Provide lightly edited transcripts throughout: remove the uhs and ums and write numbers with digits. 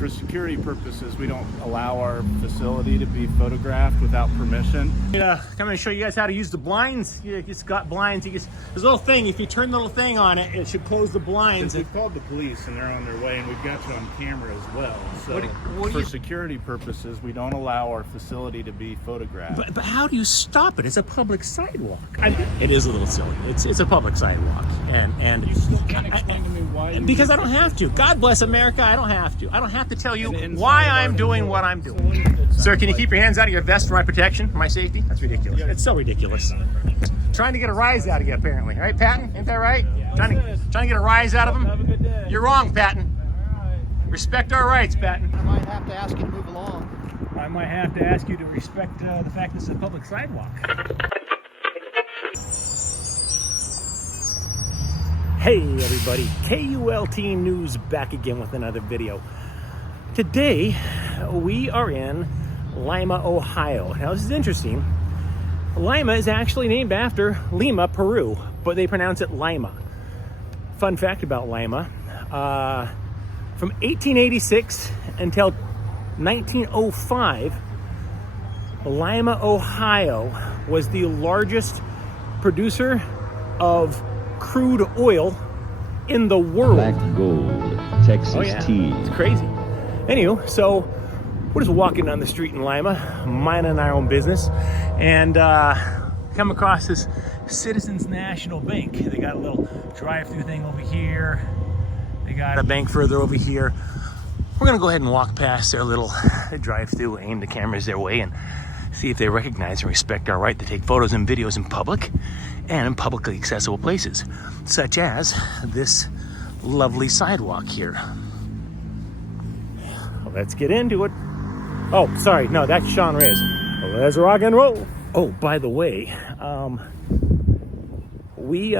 For security purposes, we don't allow our facility to be photographed without permission. Come and show you guys how to use the blinds. You just got blinds. There's a little thing. If you turn the little thing on it, it should close the blinds. We've called the police and they're on their way, and we've got you on camera as well. So for security purposes, we don't allow our facility to be photographed. But how do you stop it? It's a public sidewalk. I mean, it is a little silly. It's a public sidewalk, and You still can't explain to me why. because I don't have to. God bless America. I don't have to. I don't have to tell you why I'm doing what I'm doing. Sir, can you keep your hands out of your vest for my protection, for my safety? That's ridiculous. It's so ridiculous. Trying to get a rise out of you, apparently. Right, Patton? Ain't that right? Trying to get a rise out of him? Have a good day. You're wrong, Patton. Respect our rights, Patton. I might have to ask you to move along. I might have to ask you to respect the fact this is a public sidewalk. Hey everybody, KULT News back again with another video. Today we are in Lima, Ohio. Now this is interesting. Lima is actually named after Lima, Peru, but they pronounce it Lima. Fun fact about Lima, from 1886 until 1905, Lima, Ohio was the largest producer of crude oil in the world. Black gold, Texas tea. It's crazy. Anywho, so we're just walking down the street in Lima, minding our own business, and come across this Citizens National Bank. They got a little drive-through thing over here. They got a bank further over here. We're gonna go ahead and walk past their little drive-through, aim the cameras their way, and see if they recognize and respect our right to take photos and videos in public and in publicly accessible places, such as this lovely sidewalk here. Well, let's get into it. Oh, sorry, no, that's Sean Reyes. Let's rock and roll. Oh, by the way, we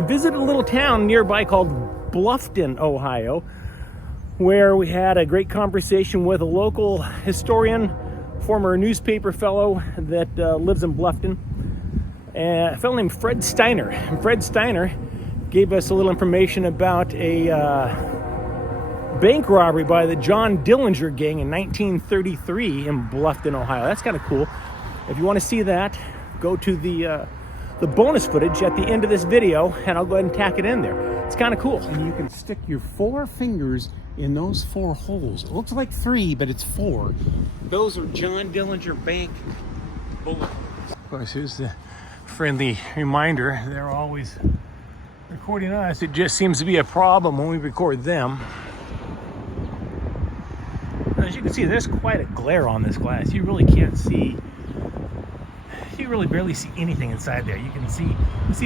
visited a little town nearby called Bluffton, Ohio, where we had a great conversation with a local historian, former newspaper fellow that lives in Bluffton, a fellow named Fred Steiner. And Fred Steiner gave us a little information about a bank robbery by the John Dillinger gang in 1933 in Bluffton, Ohio. That's kind of cool. If you want to see that, go to the bonus footage at the end of this video, and I'll go ahead and tack it in there. It's kind of cool. And you can stick your 4 fingers in those 4 holes. It looks like 3, but it's 4. Those are John Dillinger bank bullets. Of course, here's the friendly reminder. They're always recording us. It just seems to be a problem when we record them. As you can see, there's quite a glare on this glass. You really can't see. You really barely see anything inside there. You can see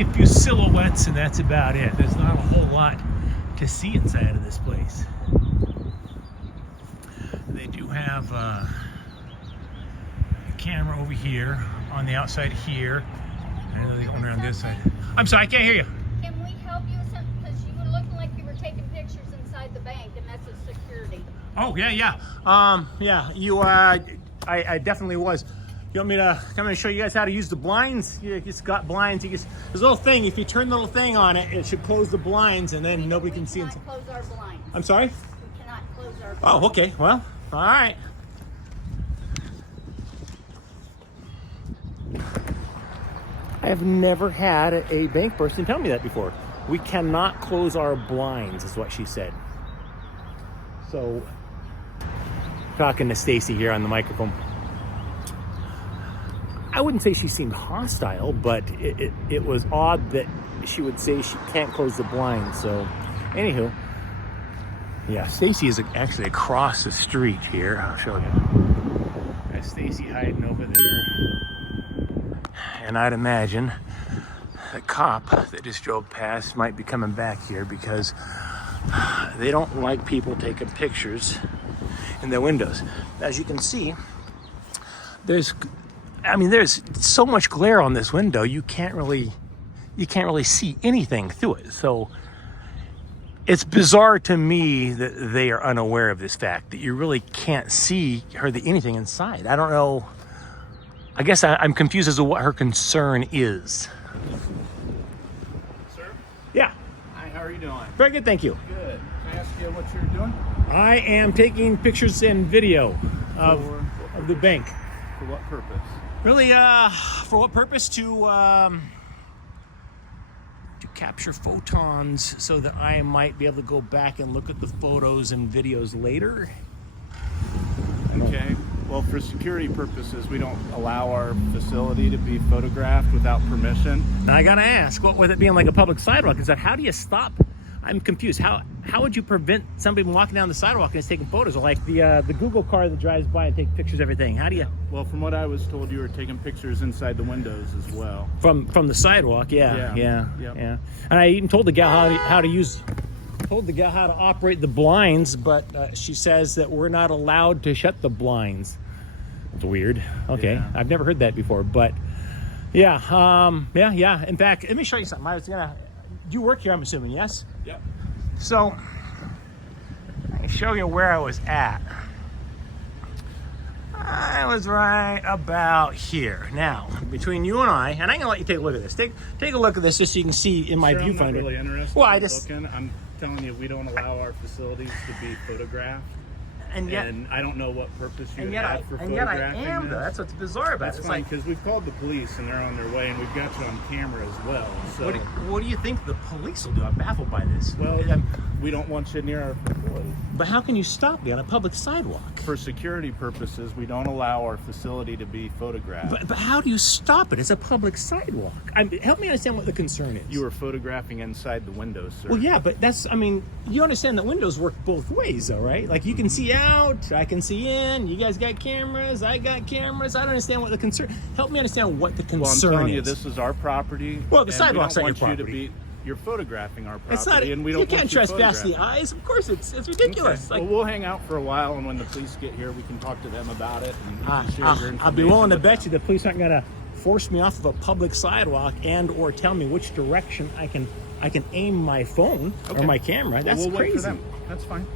a few silhouettes, and that's about it. There's not a whole lot to see inside of this place. They do have a camera over here on the outside here. I know they're going around this side. I'm sorry, I can't hear you. Can we help you with something? Because you were looking like you were taking pictures inside the bank, and that's a security. Oh, yeah. I definitely was. You want me to come and show you guys how to use the blinds? You just got blinds. There's a little thing. If you turn the little thing on it, it should close the blinds, and then nobody can see inside. We cannot close our blinds. I'm sorry? We cannot close our blinds. Oh, okay. Well, all right. I have never had a bank person tell me that before. We cannot close our blinds, is what she said. So, talking to Stacy here on the microphone. I wouldn't say she seemed hostile, but it was odd that she would say she can't close the blinds. So, anywho, yeah, Stacy is actually across the street here. I'll show you. There's Stacy hiding over there. And I'd imagine the cop that just drove past might be coming back here because they don't like people taking pictures in their windows. As you can see, there's so much glare on this window, you can't really see anything through it. So it's bizarre to me that they are unaware of this fact, that you really can't see hardly anything inside. I don't know. I guess I'm confused as to what her concern is. Sir? Yeah. Hi, how are you doing? Very good, thank you. Good. Can I ask you what you're doing? I am taking pictures and video of the bank. For what purpose? Really, for what purpose? To capture photons so that I might be able to go back and look at the photos and videos later. Okay. Well, for security purposes, we don't allow our facility to be photographed without permission. Now I gotta ask, what with it being like a public sidewalk, is that how do you stop? I'm confused. How would you prevent somebody from walking down the sidewalk and just taking photos, or like the Google car that drives by and takes pictures of everything? How do you? Well, from what I was told, you were taking pictures inside the windows as well. From the sidewalk, yeah. Yep. And I even told the gal how to operate the blinds, but she says that we're not allowed to shut the blinds. It's weird. Okay, Yeah. I've never heard that before, but yeah. In fact, let me show you something. I was gonna. You work here, I'm assuming, yes? Yep. So, I can show you where I was at. I was right about here. Now, between you and I'm gonna let you take a look at this. Take a look at this just so you can see in my Sir, viewfinder. I'm not really interested Well, I'm telling you, we don't allow our facilities to be photographed. and yet I don't know what purpose you and have yet for I photographing am though. this. That's what's bizarre about That's it. It's fine, like, because we've called the police and they're on their way, and we've got you on camera as well. So, what do you think the police will do? I'm baffled by this. well, we don't want you near our facility. But how can you stop me on a public sidewalk? For security purposes, we don't allow our facility to be photographed. But how do you stop it? It's a public sidewalk. Help me understand what the concern is. You were photographing inside the windows, sir. Well, yeah, but you understand that windows work both ways, though, right? Like, you can see out, I can see in, you guys got cameras, I got cameras. I don't understand what the concern. Help me understand what the concern is. Well, I'm telling you, this is our property. Well, the and sidewalk's we not don't your want you to property. you're photographing our property, It's not. and we don't You want can't you trespass the photographing. eyes. Of course, it's ridiculous. Okay. Like, Well, we'll hang out for a while, and when the police get here, we can talk to them about it. And you can share your I'll be information willing to with bet them. you the police aren't gonna force me off of a public sidewalk and/or tell me which direction I can aim my phone or Okay. my camera. Well, That's we'll crazy. wait for them. That's fine.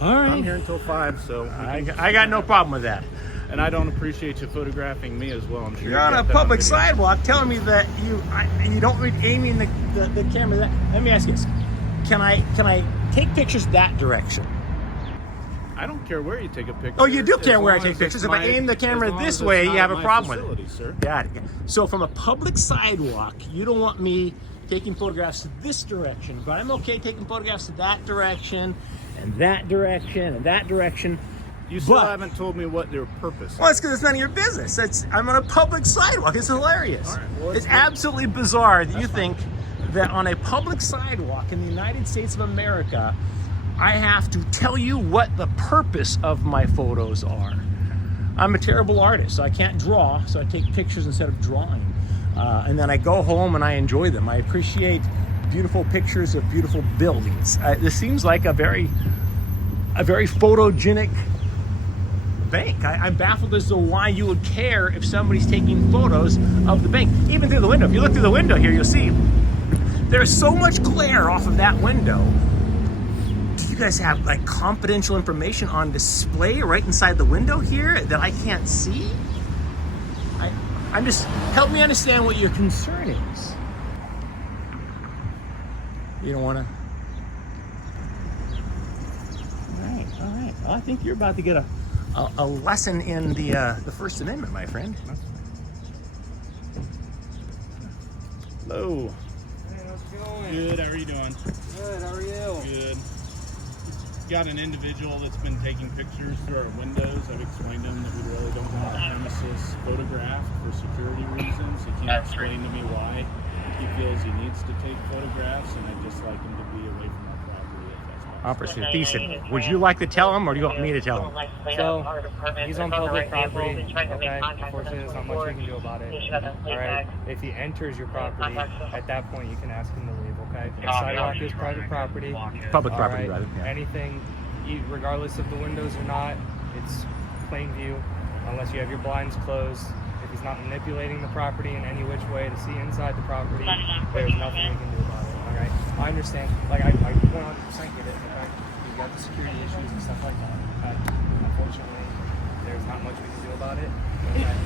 All right. I'm here until 5, so I got no problem with that. and I don't appreciate you photographing me as well. I'm sure You're on a got that public video. sidewalk telling me that you don't be aiming the camera that. Let me ask you this: Can I take pictures that direction? I don't care where you take a picture. Oh, you do care as where I long take as pictures. it's If I my- aim the camera as long this as it's way, you not have a my problem with facility, it. sir. Got it. So from a public sidewalk, you don't want me taking photographs this direction, but I'm okay taking photographs that direction, and that direction, and that direction. You still But- haven't told me what their purpose is. Well, it's because it's none of your business. I'm on a public sidewalk. It's hilarious. All right, well, It's absolutely bizarre that you think that on a public sidewalk in the United States of America, I have to tell you what the purpose of my photos are. I'm a terrible artist, so I can't draw, so I take pictures instead of drawing. And then I go home and I enjoy them. I appreciate beautiful pictures of beautiful buildings. This seems like a very photogenic bank. I'm baffled as to why you would care if somebody's taking photos of the bank, even through the window. If you look through the window here, you'll see there's so much glare off of that window. Do you guys have like confidential information on display right inside the window here that I can't see? I'm just, help me understand what your concern is. You don't want to? All right. Well, I think you're about to get a lesson in the First Amendment, my friend. Hello. Hey, how's it going? Good. How are you doing? Good, how are you? Good. Got an individual that's been taking pictures through our windows. I've explained to him that we really don't want the premises photographed for security reasons. He can't explain to me why he feels he needs to take photographs, and I'd just like him to be away from our property if that's possible. Officer Thiessen, would you like to tell him, or do you want me to tell him? So, he's on public property, okay? Unfortunately, there's not much we can do about it. Alright? If he enters your property, at that point you can ask him to leave, okay? The sidewalk is private property. Public property, Alright? rather. Yeah. Anything, regardless of the windows or not, it's plain view, unless you have your blinds closed. If he's not manipulating the property in any which way to see inside the property, there's nothing we can do about it, alright? I understand, like, I 100% get it, okay? You've got the security issues and stuff like that, okay? Unfortunately, there's not much we can do about it.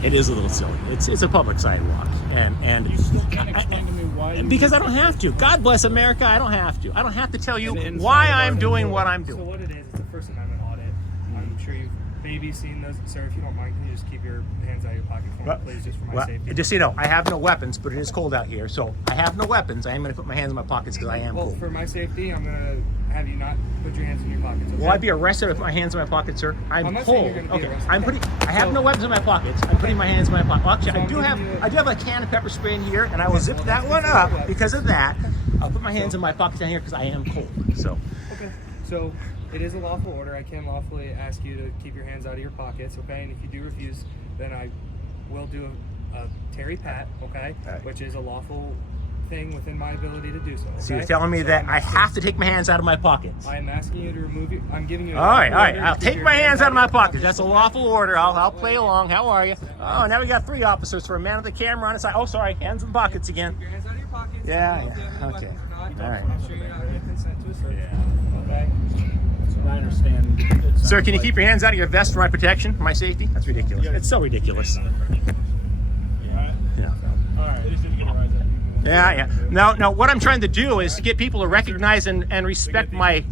It is a little silly. It's a public sidewalk, and You still can't explain to me why. because I don't have to. God bless America. I don't have to. I don't have to tell you why I'm doing what I'm So doing. what it is, it's a First Amendment audit. I'm sure you've maybe seen those. Sir, if you don't mind, can you just keep your hands out of your pocket for me, please, just for my Well, safety? just so you know, I have no weapons, but it is cold out here, so I have no weapons. I am going to put my hands in my pockets because I am Well, cold. for my safety, I'm going to have you not put your hands in your pockets. Okay? Will I be arrested if my hands in my pockets, sir? I'm not saying cold. you're gonna be Okay, arrested. I have no weapons in my pockets. I'm putting my hands in my pocket. Well, actually, So I I'm do giving have a can of pepper spray in here, and I will zip well, that that's one considered up wet. because of that. I'll put my hands in my pockets down here because I am cold. So, Okay. So it is a lawful order. I can lawfully ask you to keep your hands out of your pockets, okay? And if you do refuse, then I will do a Terry Pat, okay? Right. Which is a lawful thing within my ability to do so. Okay? so you're telling me So that I'm I asking- have to take my hands out of my pockets? I am asking you to remove your. I'm giving you. All right. order to I'll keep take your my hands out of my pockets. That's a okay? lawful order. I'll play along. How are you? Oh, now we got 3 officers for a man with a camera on his side. Oh, sorry, hands in pockets again. Keep your hands out of your pockets. Yeah, I don't know if you yeah, have any okay. weapons or not. All right. I'm sure you're not going to consent to a search. Yeah. Okay. So I understand. It Sir, sounds can you like- keep your hands out of your vest for my protection, for my safety? That's ridiculous. It's so ridiculous. Yeah. All right. Yeah. No, what I'm trying to do is to get people to recognize and respect my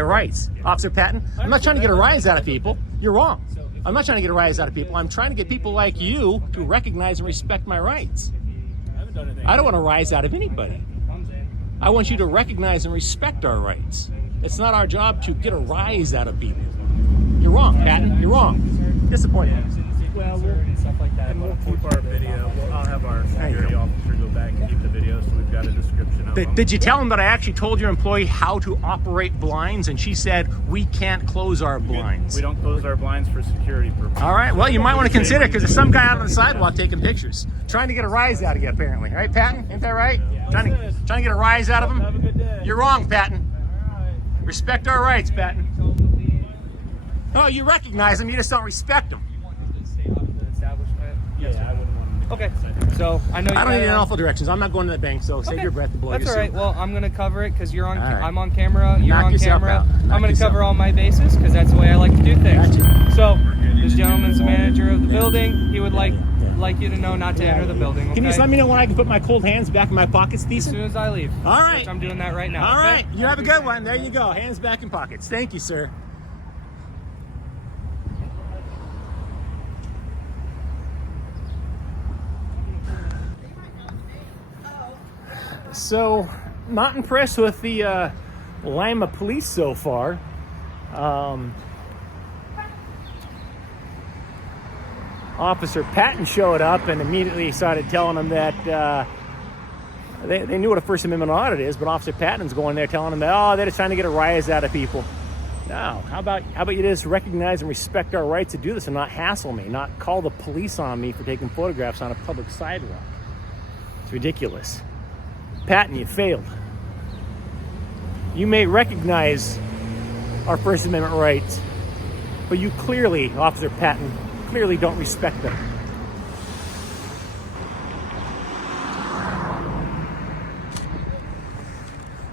rights. Officer Patton, I'm not trying to get a rise out of people. You're wrong. I'm not trying to get a rise out of people. I'm trying to get people like you to recognize and respect my rights. I don't want a rise out of anybody. I want you to recognize and respect our rights. It's not our job to get a rise out of people. You're wrong, Patton. You're wrong. Disappointed. Well, and stuff like that. And we'll keep our video. I'll have our There you security go. officer go back and keep the video so we've got a description of them. Did you tell him that I actually told your employee how to operate blinds and she said we can't close our blinds? We don't close our blinds for security purposes. All right, well, you might want to consider because there's some guy out on the sidewalk taking pictures, trying to get a rise out of you, apparently. Right, Patton? Ain't that right? Trying to get a rise out of him? Have a good day. You're wrong, Patton. Respect our rights, Patton. Oh, you recognize them, you just don't respect them. Yeah, I wouldn't want to. Okay, so I know you I don't need gotta- an awful directions. I'm not going to the bank, so save Okay. your breath to blow That's your all right. suit. Well, I'm gonna cover it because you're on. All right. I'm on camera. You're Knock on yourself camera. out. Knock I'm gonna yourself cover out. all my bases because that's the way I like to do things. Gotcha. So this gentleman's the manager of the building. He would like you to know not to enter the building. Okay? Can you just let me know when I can put my cold hands back in my pockets, as decent? soon as I leave. All right. Which I'm doing that right now. All okay? right, you have a good one. There you go. Hands back in pockets. Thank you, sir. So, not impressed with the Lima police so far. Officer Patton showed up and immediately started telling them that they knew what a First Amendment audit is, but Officer Patton's going there telling them that, they're just trying to get a rise out of people. No, how about you just recognize and respect our right to do this and not hassle me, not call the police on me for taking photographs on a public sidewalk. It's ridiculous. Patton, you failed. You may recognize our First Amendment rights, but you clearly, Officer Patton, clearly don't respect them.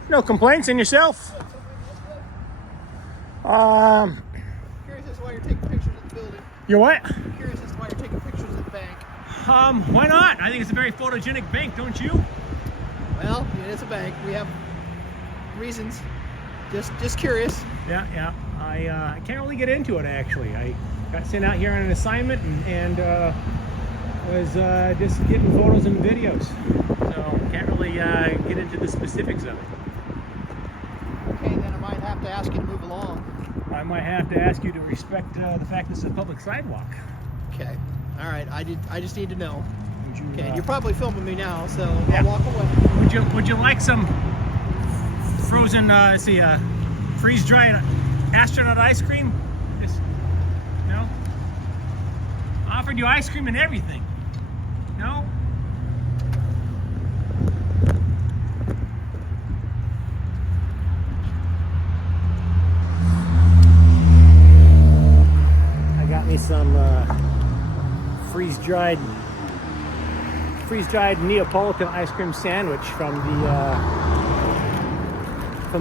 No complaints in yourself? Curious as to why you're taking pictures of the building. You're what? Curious as to why you're taking pictures of the bank. Why not? I think it's a very photogenic bank, don't you? Well, it is a bank. We have reasons. Just curious. Yeah. I can't really get into it, actually. I got sent out here on an assignment and was just getting photos and videos. So can't really get into the specifics of it. Okay, then I might have to ask you to move along. I might have to ask you to respect the fact this is a public sidewalk. Okay. All right. I just need to know. Would you, Okay. You're probably filming me now, so Yeah. I'll walk away. would you like some frozen, freeze-dried astronaut ice cream? No? Offered you ice cream and everything. No? I got me some freeze-dried Neapolitan ice cream sandwich from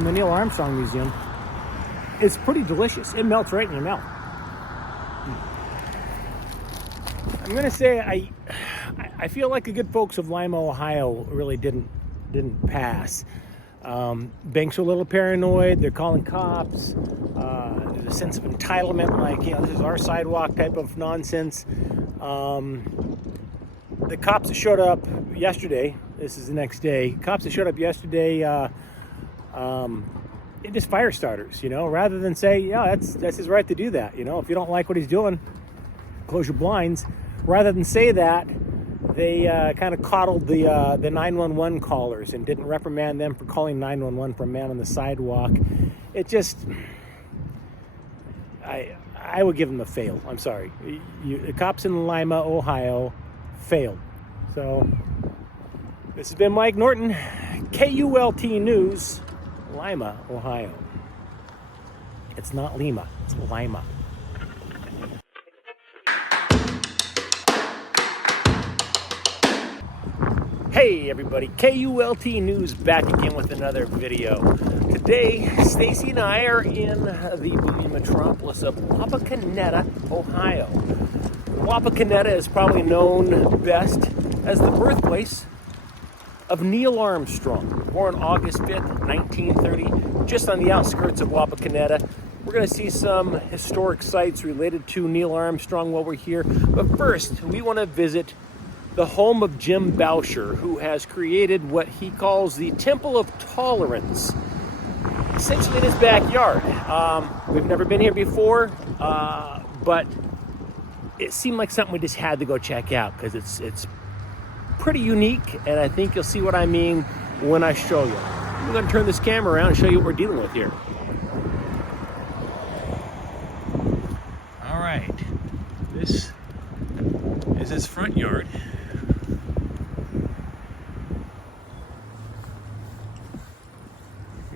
the Neil Armstrong Museum. It's pretty delicious. It melts right in your mouth. I'm gonna say I feel like the good folks of Lima, Ohio, really didn't pass. Banks are a little paranoid. They're calling cops. There's a sense of entitlement, like, you know, this is our sidewalk type of nonsense. The cops that showed up yesterday, this is the next day, cops that showed up yesterday, it just fire starters, you know, rather than say, yeah, that's his right to do that. You know, if you don't like what he's doing, close your blinds. Rather than say that, they kind of coddled the 911 callers and didn't reprimand them for calling 911 for a man on the sidewalk. It just, I would give them a fail. I'm sorry. The cops in Lima, Ohio, failed. So this has been Mike Norton, KULT News, Lima, Ohio. It's not Lima, it's Lima. Hey everybody, KULT News back again with another video. Today, Stacy and I are in the metropolis of Wapakoneta, Ohio. Wapakoneta is probably known best as the birthplace of Neil Armstrong, born August 5th, 1930, just on the outskirts of Wapakoneta. We're going to see some historic sites related to Neil Armstrong while we're here. But first, we want to visit the home of Jim Boucher, who has created what he calls the Temple of Tolerance, essentially in his backyard. We've never been here before, but it seemed like something we just had to go check out because it's pretty unique, and I think you'll see what I mean when I show you. I'm going to turn this camera around and show you what we're dealing with here. All right, this is his front yard.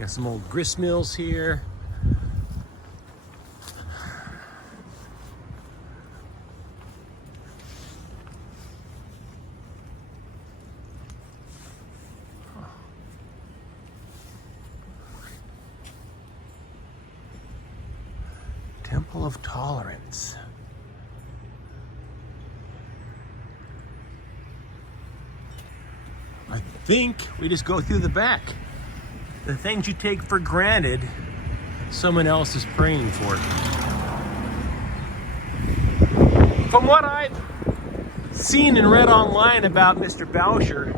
Got some old grist mills here. Temple of Tolerance. I think we just go through the back. The things you take for granted, someone else is praying for. From what I've seen and read online about Mr. Boucher,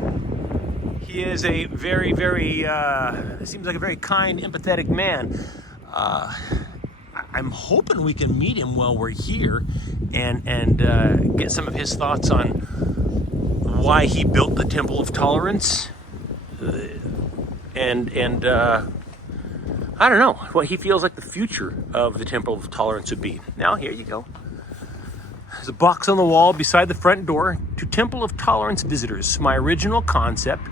he is a very, very, seems like a very kind, empathetic man. I'm hoping we can meet him while we're here and get some of his thoughts on why he built the Temple of Tolerance. And I don't know what he feels like the future of the Temple of Tolerance would be. Now, here you go. There's a box on the wall beside the front door. To Temple of Tolerance visitors. My original concept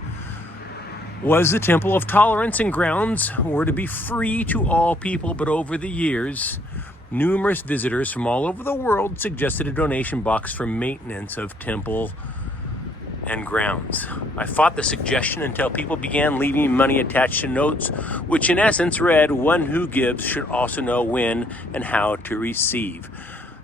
was the Temple of Tolerance and grounds were to be free to all people, but over the years, numerous visitors from all over the world suggested a donation box for maintenance of temple and grounds. I fought the suggestion until people began leaving money attached to notes, which in essence read, "One who gives should also know when and how to receive."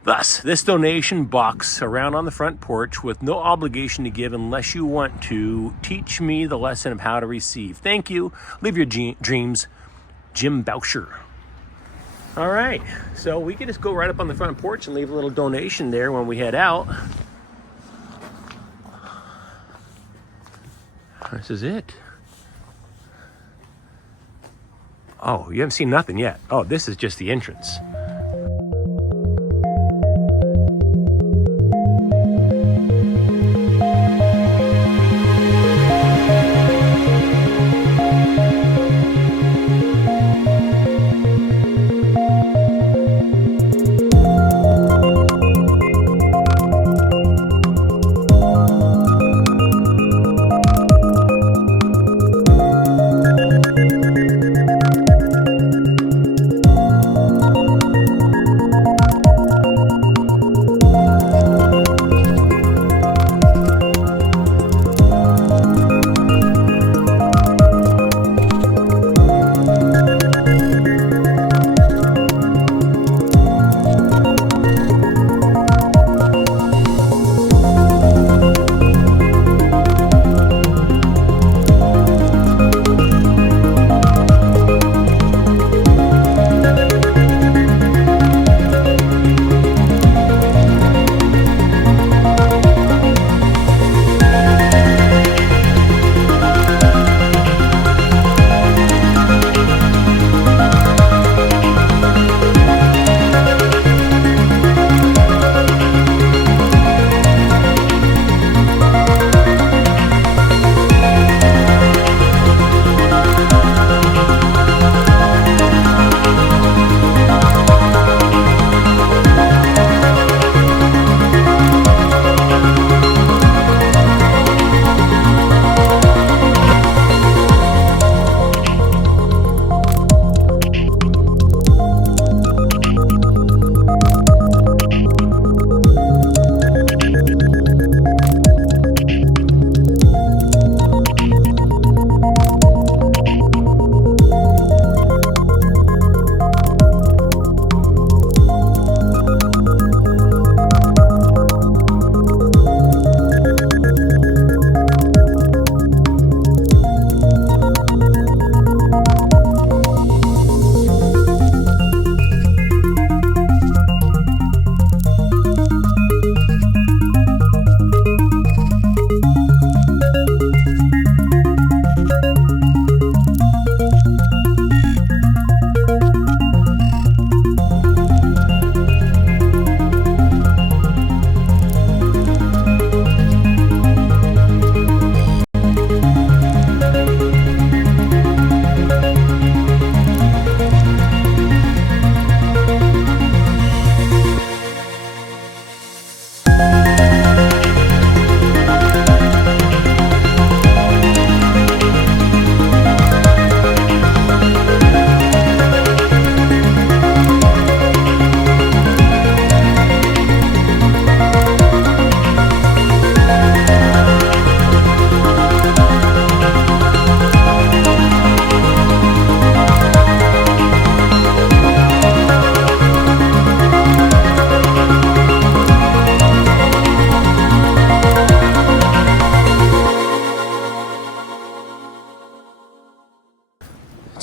Thus, this donation box around on the front porch with no obligation to give unless you want to. Teach me the lesson of how to receive. Thank you. Live your dreams. Jim Boucher. All right, so we can just go right up on the front porch and leave a little donation there when we head out. This is it. Oh, you haven't seen nothing yet. Oh, this is just the entrance.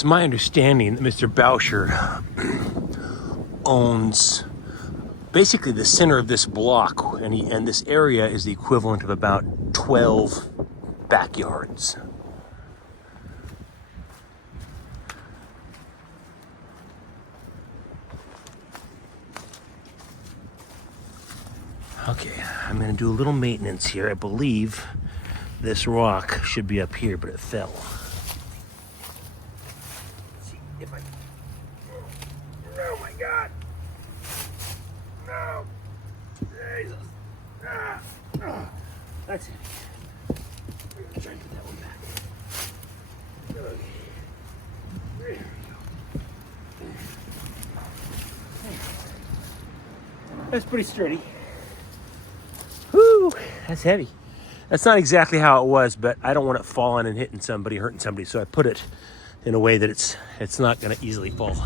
my understanding that Mr. Boucher owns basically the center of this block, and this area is the equivalent of about 12 backyards. Okay, I'm gonna do a little maintenance here. I believe this rock should be up here, but it fell. Let's see if I... Oh my God! No! Jesus! That's it. I'm gonna try and put that one back. Okay. There we go. That's pretty sturdy. Whew, that's heavy. That's not exactly how it was, but I don't want it falling and hitting somebody, hurting somebody, so I put it in a way that it's not going to easily fall.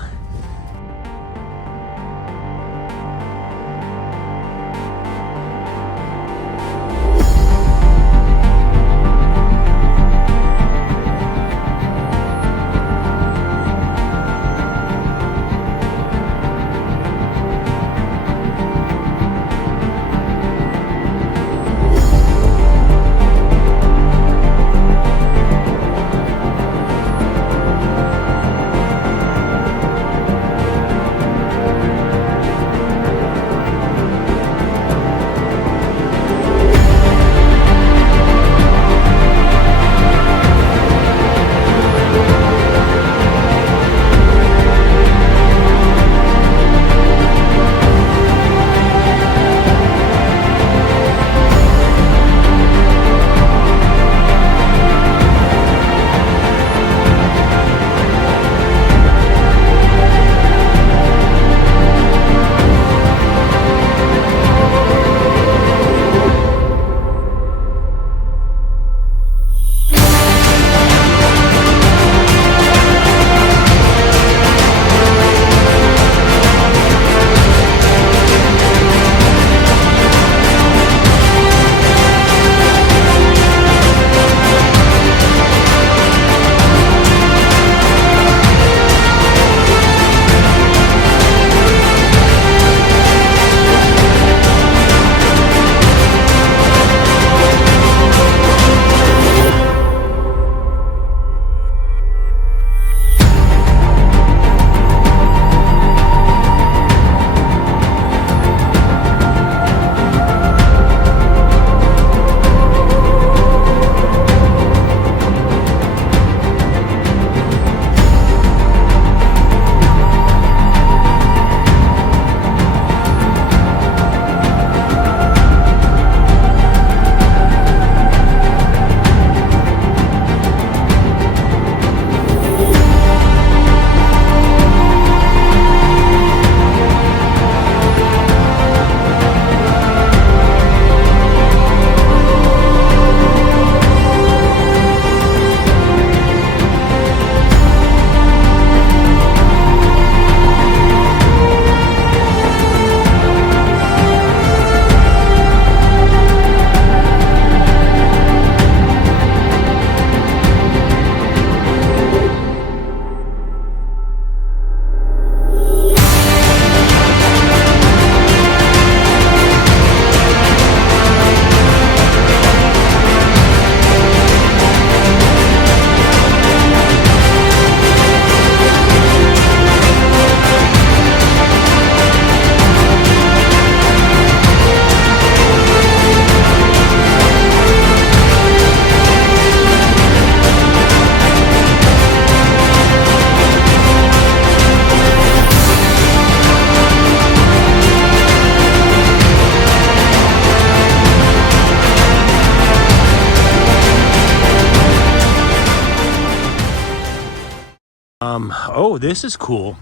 Oh, this is cool.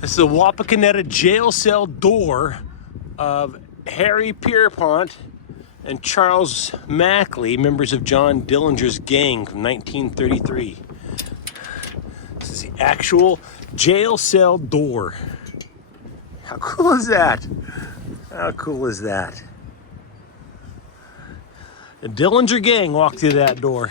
This is the Wapakoneta jail cell door of Harry Pierpont and Charles Mackley, members of John Dillinger's gang from 1933. This is the actual jail cell door. How cool is that? How cool is that? The Dillinger gang walked through that door.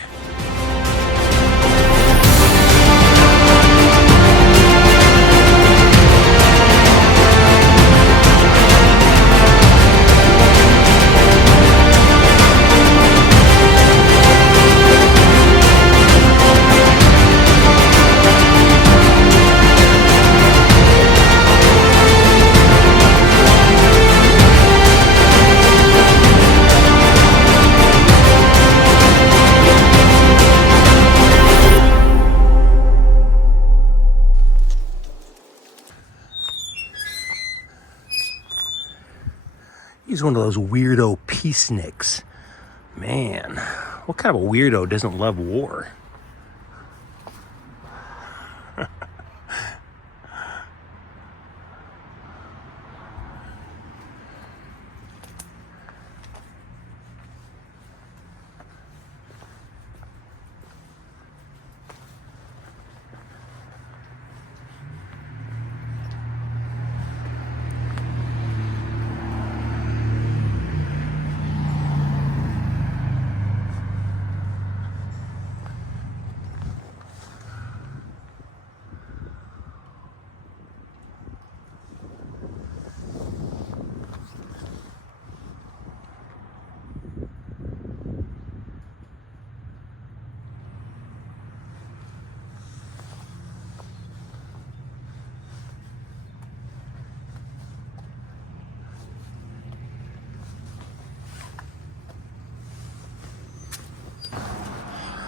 He's one of those weirdo peaceniks. Man, what kind of a weirdo doesn't love war?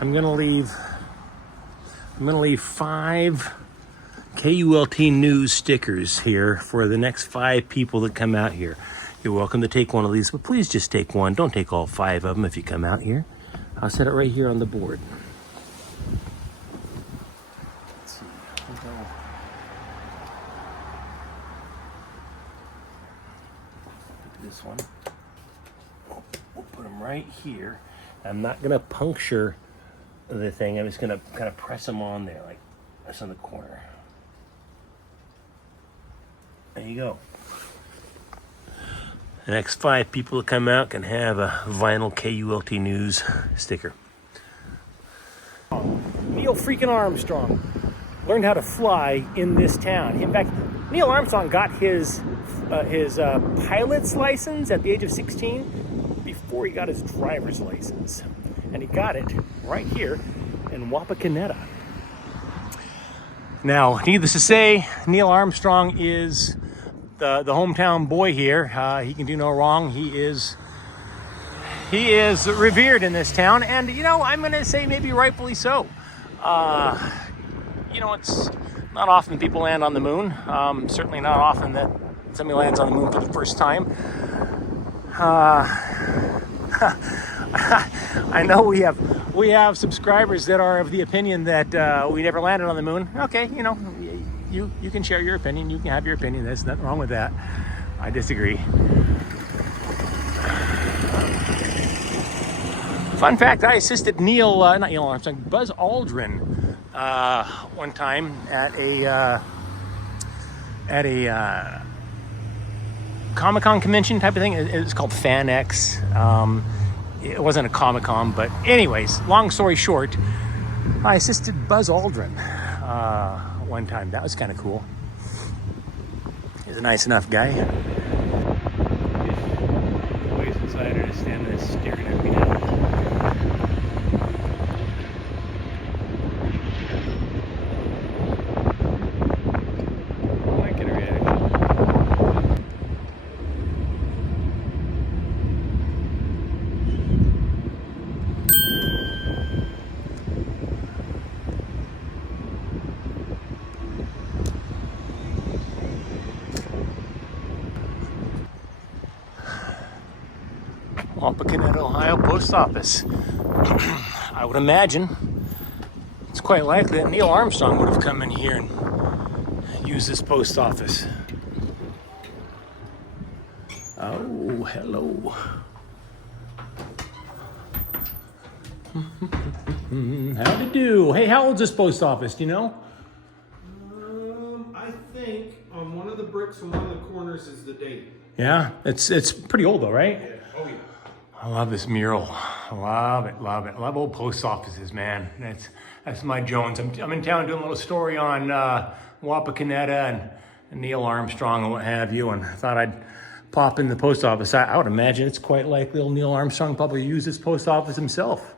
I'm gonna leave 5 KULT news stickers here for the next 5 people that come out here. You're welcome to take one of these, but please just take one. Don't take all 5 of them if you come out here. I'll set it right here on the board. Let's see. This one. We'll put them right here. I'm not gonna puncture the thing. I'm just gonna kind of press them on there, like this on the corner. There you go. The next 5 people that come out can have a vinyl KULT news sticker. Neil freaking Armstrong learned how to fly in this town. In fact, Neil Armstrong got his pilot's license at the age of 16 before he got his driver's license. And he got it right here in Wapakoneta. Now, needless to say, Neil Armstrong is the hometown boy here. He can do no wrong. He is revered in this town, and you know, I'm gonna say maybe rightfully so. You know, it's not often people land on the moon. Certainly not often that somebody lands on the moon for the first time. I know we have subscribers that are of the opinion that we never landed on the moon. Okay, you know, you can share your opinion. You can have your opinion. There's nothing wrong with that. I disagree. Fun fact: I assisted not Neil Armstrong, Buzz Aldrin, one time at a Comic-Con convention type of thing. It's called FanX. It wasn't a Comic-Con, but anyways, long story short, I assisted Buzz Aldrin one time. That was kind of cool. He's a nice enough guy. Waste Insider is standing there staring at me now. I might get a reaction. Wapakoneta, Ohio Post Office. I would imagine it's quite likely that Neil Armstrong would have come in here and used this post office. Oh, hello. Howdy do. Hey, how old's this post office? Do you know? I think on one of the bricks on one of the corners is the date. Yeah, it's pretty old though, right? Yeah. Oh yeah. I love this mural. I love it, love it. I love old post offices, man. That's my Jones. I'm in town doing a little story on Wapakoneta and Neil Armstrong and what have you, and I thought I'd pop in the post office. I would imagine it's quite likely old Neil Armstrong probably used this post office himself.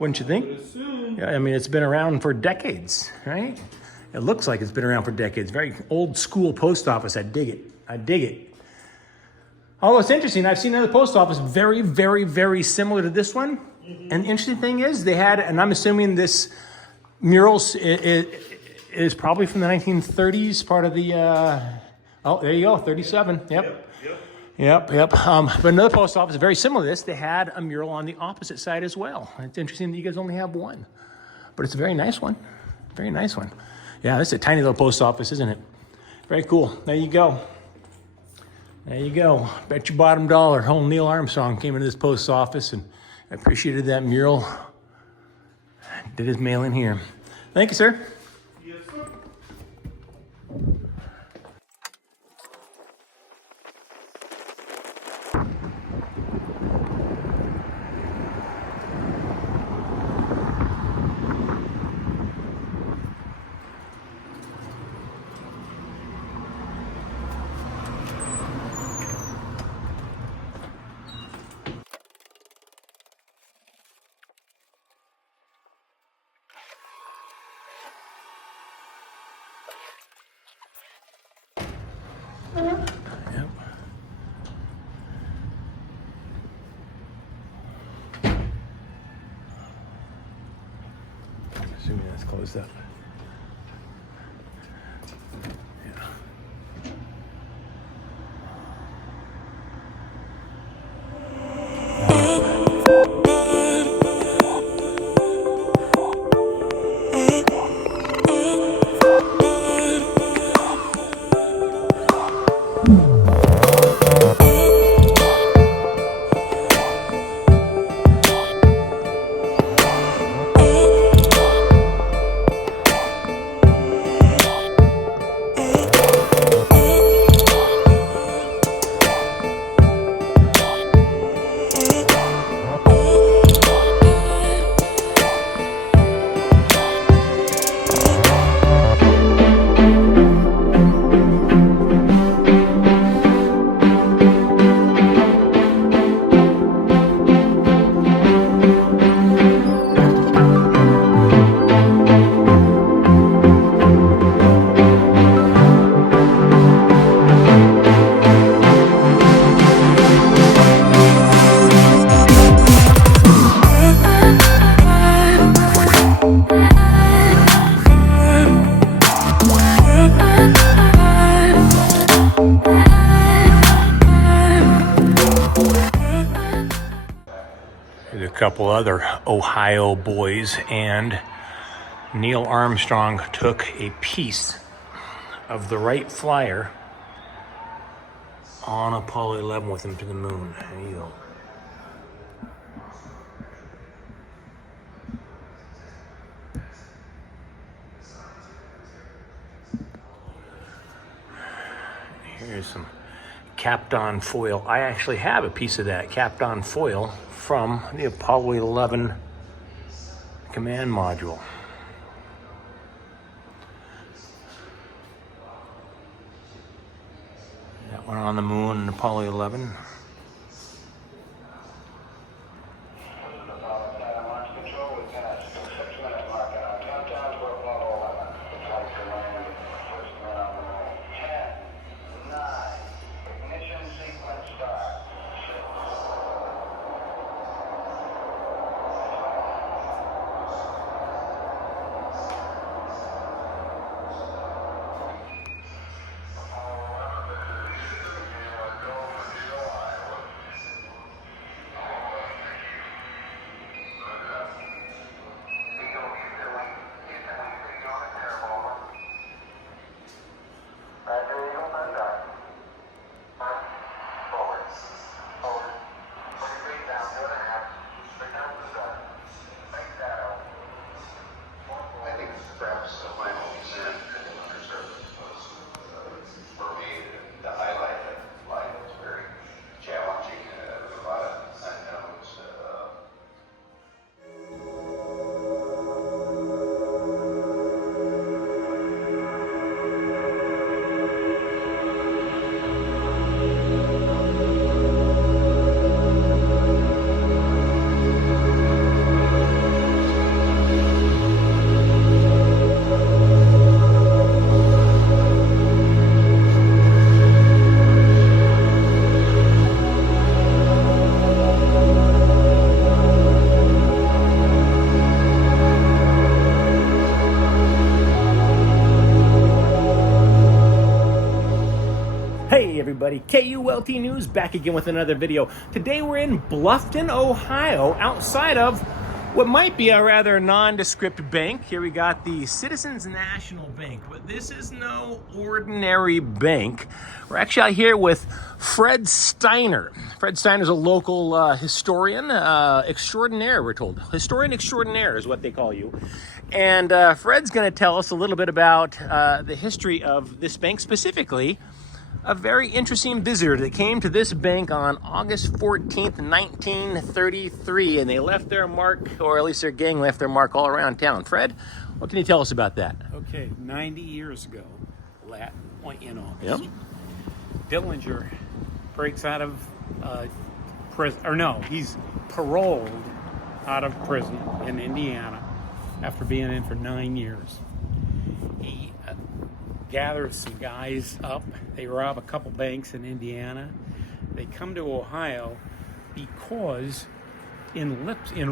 Wouldn't you think? Yeah, I mean, it's been around for decades, right? It looks like it's been around for decades. Very old school post office. I dig it. I dig it. Although it's interesting, I've seen another post office very, very, very similar to this one. Mm-hmm. And the interesting thing is they had, and I'm assuming this mural is probably from the 1930s, part of the, oh, there you go, 37, yep. Yep. But another post office very similar to this, they had a mural on the opposite side as well. It's interesting that you guys only have one, but it's a very nice one. Very nice one. Yeah, this is a tiny little post office, isn't it? Very cool. There you go. There you go. Bet your bottom dollar. Old Neil Armstrong came into this post office and appreciated that mural. Did his mailing here. Thank you, sir. Yes, sir. Yep. Assuming that's closed up. Yeah. There's a couple other Ohio boys, and Neil Armstrong took a piece of the right flyer on Apollo 11 with him to the moon. There you go. Here's some Kapton foil. I actually have a piece of that Kapton foil from the Apollo 11 command module. That one on the moon in Apollo 11. Hey everybody, KULT News back again with another video. Today we're in Bluffton, Ohio, outside of what might be a rather nondescript bank. Here we got the Citizens National Bank, but this is no ordinary bank. We're actually out here with Fred Steiner. Fred Steiner's a local historian extraordinaire, we're told. Historian extraordinaire is what they call you. And Fred's going to tell us a little bit about the history of this bank, specifically a very interesting visitor that came to this bank on August 14th, 1933, and they left their mark, or at least their gang left their mark all around town. Fred, what can you tell us about that? Okay, 90 years ago, in August, Yep. Dillinger breaks out of prison, or no, he's paroled out of prison in Indiana after being in for 9 years. He gathers some guys up. They rob a couple banks in Indiana. They come to Ohio because in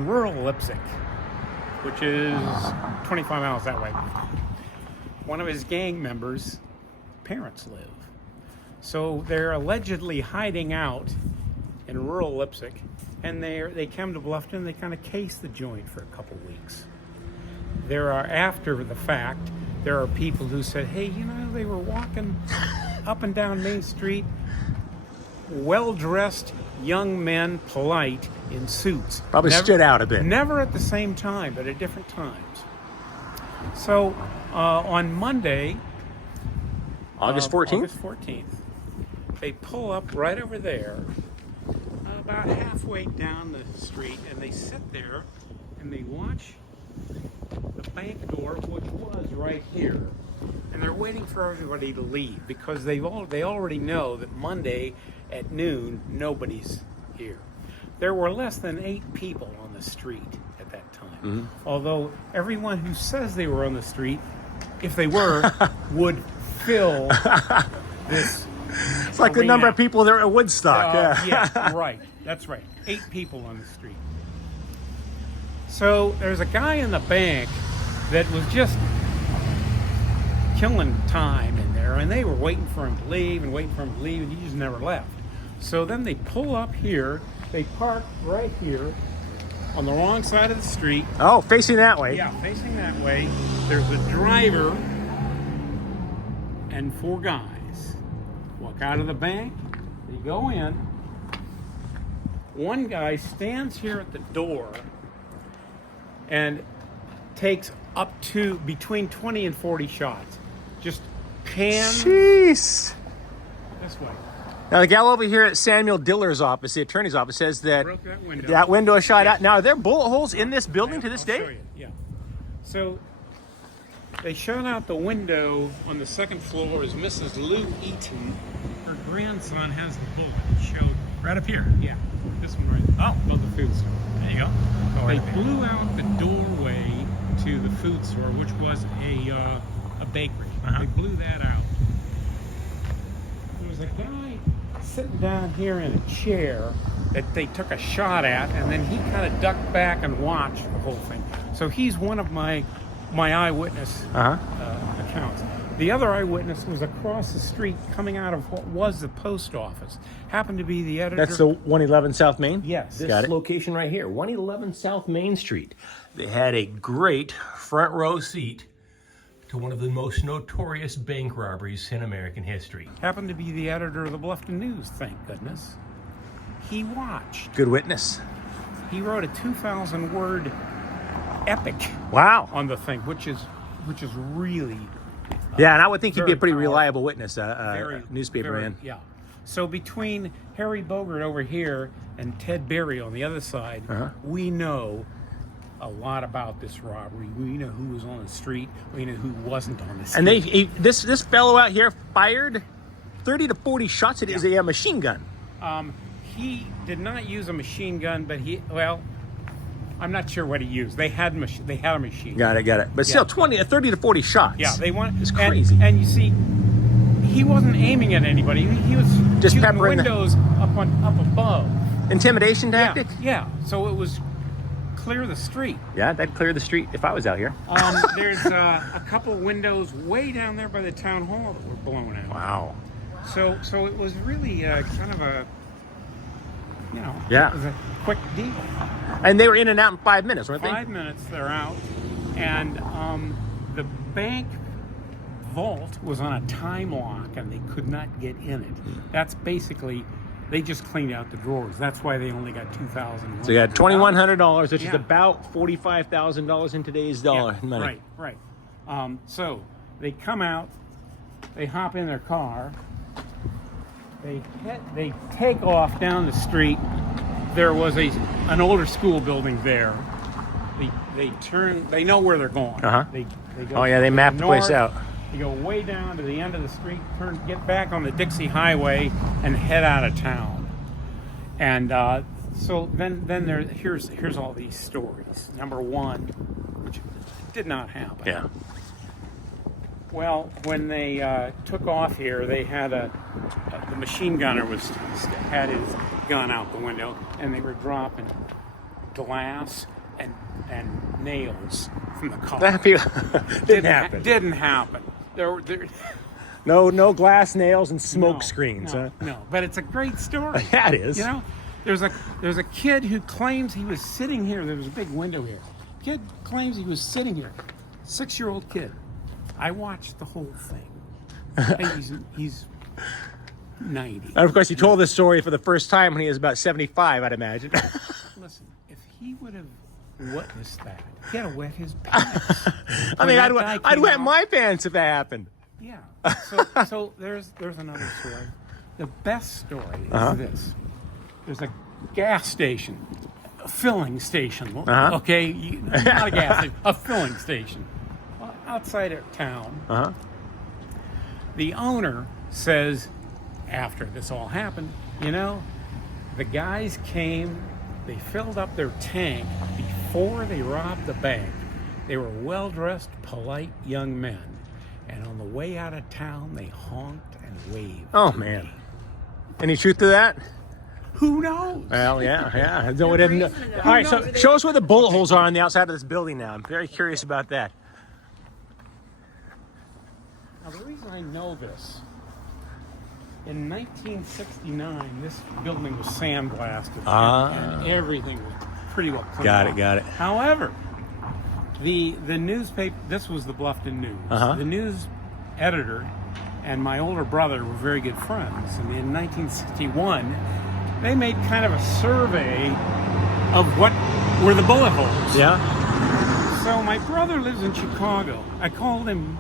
rural Leipzig, which is 25 miles that way, one of his gang members' parents live. So they're allegedly hiding out in rural Leipzig, and they come to Bluffton. They kind of case the joint for a couple weeks. There are, after the fact, there are people who said, hey, you know, they were walking up and down Main Street, well-dressed young men, polite, in suits. Probably stood out a bit. Never at the same time, but at different times. So on Monday, August 14th? August 14th, they pull up right over there, about halfway down the street, and they sit there and they watch the bank door, which was right here, and they're waiting for everybody to leave because they already know that Monday at noon nobody's here. There were less than 8 people on the street at that time. Mm-hmm. Although everyone who says they were on the street, if they were, would fill this. It's like the number of people there at Woodstock. Yeah, right. That's right. 8 people on the street. So there's a guy in the bank that was just killing time in there, and they were waiting for him to leave and he just never left. So then they pull up here, they park right here on the wrong side of the street. Oh, facing that way. Yeah, facing that way. There's a driver and 4 guys. Walk out of the bank, they go in. One guy stands here at the door and takes up to between 20 and 40 shots. Just pans Jeez. this way. Now the gal over here at Samuel Diller's office, the attorney's office, says that Broke that window. that window is shot out. Now, are there bullet holes in this building to this I'll day? show you. Yeah. So they shot out the window on the second floor as Mrs. Lou Eaton. Her grandson has the bullet. Showed Right up here. yeah, this one right. Oh. Above the food store. There you go. They blew out the doorway to the food store, which was a bakery. They blew that out. There was a guy sitting down here in a chair that they took a shot at, and then he kind of ducked back and watched the whole thing. So he's one of my eyewitness accounts. The other eyewitness was across the street coming out of what was the post office. Happened to be the editor. That's the 111 South Main? Yes. This location right here, 111 South Main Street. They had a great front row seat to one of the most notorious bank robberies in American history. Happened to be the editor of the Bluffton News, thank goodness. He watched. Good witness. He wrote a 2,000-word epic Wow. on the thing, which is really Yeah, and I would think he'd be a very pretty powerful. reliable witness, very newspaper very- man. Yeah. So between Harry Bogart over here and Ted Berry on the other side, we know a lot about this robbery. We know who was on the street. We know who wasn't on the street. And this fellow out here fired 30 to 40 shots. It is a machine gun. He did not use a machine gun, but I'm not sure what he used. They had a machine gun. Got it. But still, 30 to 40 shots. Yeah, they want. It's crazy. And you see, he wasn't aiming at anybody. He was Just shooting peppering windows up above. Intimidation tactic? Yeah. So it was clear the street. Yeah, that'd clear the street if I was out here. There's a couple windows way down there by the town hall that were blown out. Wow. So it was really kind of a, Yeah. it was a quick deal. And they were in and out in 5 minutes, weren't they? 5 minutes, they're out. And the bank vault was on a time lock, and they could not get in it. That's basically, they just cleaned out the drawers. That's why they only got $2,000. So you had $2,100, which is Yeah. about $45,000 in today's dollar money. Right. So they come out, they hop in their car, they take off down the street. There was an older school building there. They turn. They know where they're going. Uh-huh. They go Oh yeah, they to mapped the place north. out. You go way down to the end of the street, get back on the Dixie Highway, and head out of town. And so then here's all these stories. Number one, which did not happen. Yeah. Well, when they took off here, they had the machine gunner had his gun out the window, and they were dropping glass and nails from the car. That didn't happen. Didn't happen. There No glass nails and smoke no, screens, no, huh? No, but it's a great story. Yeah, it is. You know, there's a kid who claims he was sitting here. There was a big window here. Kid claims he was sitting here. 6-year-old kid. I watched the whole thing. Hey, he's 90. And of course, he told this story for the first time when he was about 75, I'd imagine. Listen, if he would have witnessed that, he had to wet his pants. I mean, When that guy I'd came wet out- my pants if that happened. Yeah. So there's another story. The best story is Uh-huh. this. There's a gas station, a filling station. Uh-huh. Okay, not a gas station, a filling station outside of town. Uh-huh. The owner says, after this all happened, the guys came, they filled up their tank before they robbed the bank. They were well-dressed, polite young men. And on the way out of town, they honked and waved. Oh, man. Any truth to that? Who knows? Well, yeah. No one ever know. All right, so show us where the bullet holes are on the outside of this building now. I'm very curious about that. Now, the reason I know this, in 1969, this building was sandblasted, and everything was pretty well cleaned up. Got it. However, the newspaper, this was the Bluffton News. Uh-huh. The news editor and my older brother were very good friends. And in 1961, they made kind of a survey of what were the bullet holes. Yeah? So my brother lives in Chicago. I called him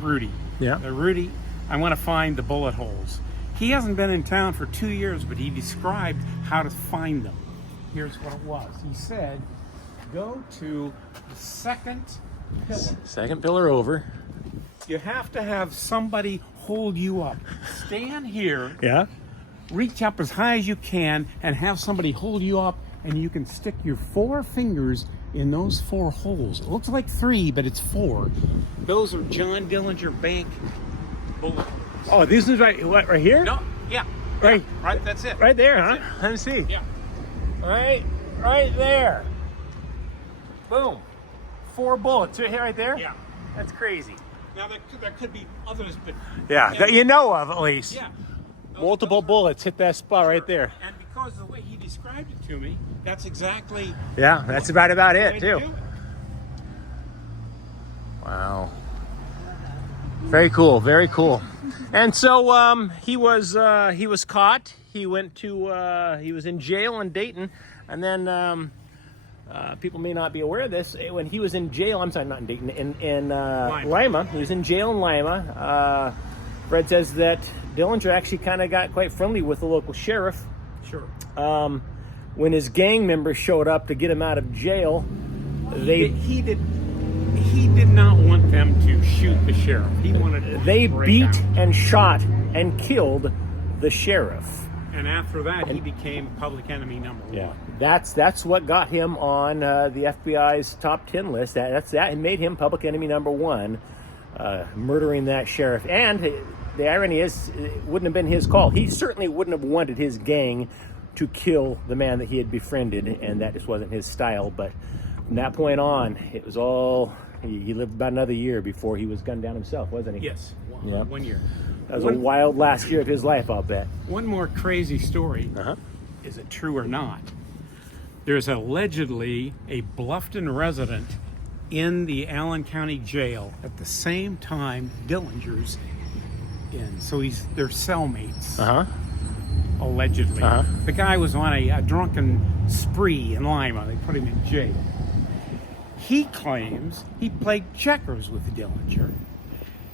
Rudy. Yeah. Rudy, I want to find the bullet holes. He hasn't been in town for 2 years, but he described how to find them. Here's what it was. He said, go to the second pillar. Second pillar over. You have to have somebody hold you up. Stand here, Yeah? reach up as high as you can, and have somebody hold you up, and you can stick your 4 fingers in those 4 holes. It looks like 3, but it's 4. Those are John Dillinger bank bullet holes. Oh, this is right here? No, yeah. Right. Right, that's it. Right there, huh? Let me see. Yeah. Right there. Boom. 4 bullets right there? Yeah. That's crazy. Now, there could be others, but... Yeah, that you know of at least. Yeah. Multiple bullets hit that spot right there. And because of the way he described it to me, that's exactly... Yeah, that's about the way it to too. do it. Wow. Very cool, very cool. And so he was caught. He went to he was in jail in Dayton, and then people may not be aware of this. When he was in jail, I'm sorry, not in Dayton, in Lima. He was in jail in Lima. Fred says that Dillinger actually kind of got quite friendly with the local sheriff. Sure. When his gang members showed up to get him out of jail, He did not want them to shoot the sheriff. He wanted to they break beat out. and shot and killed the sheriff. And after that, he became public enemy number 1. That's what got him on the FBI's top 10 list. That's that. It made him public enemy number 1, murdering that sheriff. And the irony is, it wouldn't have been his call. He certainly wouldn't have wanted his gang to kill the man that he had befriended, and that just wasn't his style. But from that point on, it was all... He lived about another year before he was gunned down himself, wasn't he? Yes. Yeah. 1 year. That was a wild last year of his life, I'll bet. One more crazy story. Uh-huh. Is it true or not? There's allegedly a Bluffton resident in the Allen County Jail at the same time Dillinger's in. So they're cellmates. Uh-huh. Allegedly. Uh-huh. The guy was on a drunken spree in Lima. They put him in jail. He claims he played checkers with Dillinger.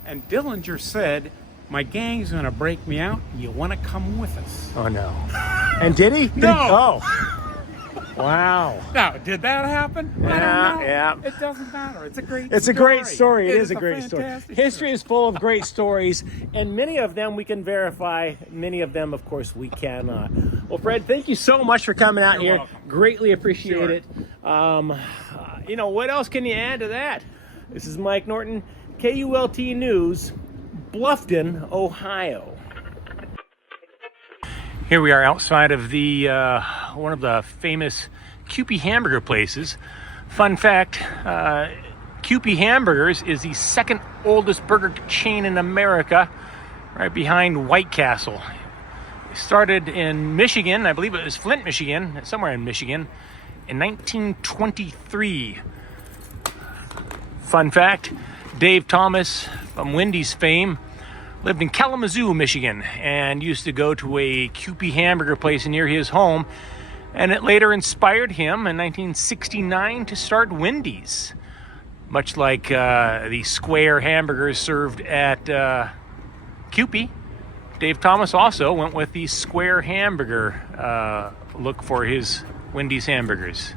And Dillinger said, "My gang's gonna break me out. You wanna come with us?" Oh, no. And did he? No. Oh. Wow. Now, did that happen? I Yeah, don't know. yeah. It doesn't matter. It's a great It's story. a great story. It is a great story. fantastic History is full of great stories, and many of them we can verify. Many of them, of course, we cannot. Well, Fred, thank you so much for coming out You're here. welcome. Greatly appreciate Sure. it. You know, what else can you add to that? This is Mike Norton, KULT News, Bluffton, Ohio. Here we are outside of the one of the famous KULT hamburger places. Fun fact, KULT Hamburgers is the second oldest burger chain in America, right behind White Castle. It started in Michigan, I believe it was Flint, Michigan, somewhere in Michigan, in 1923. Fun fact, Dave Thomas from Wendy's fame lived in Kalamazoo, Michigan, and used to go to a KULT hamburger place near his home, and it later inspired him in 1969 to start Wendy's. Much like the square hamburgers served at KULT, Dave Thomas also went with the square hamburger look for his Wendy's hamburgers.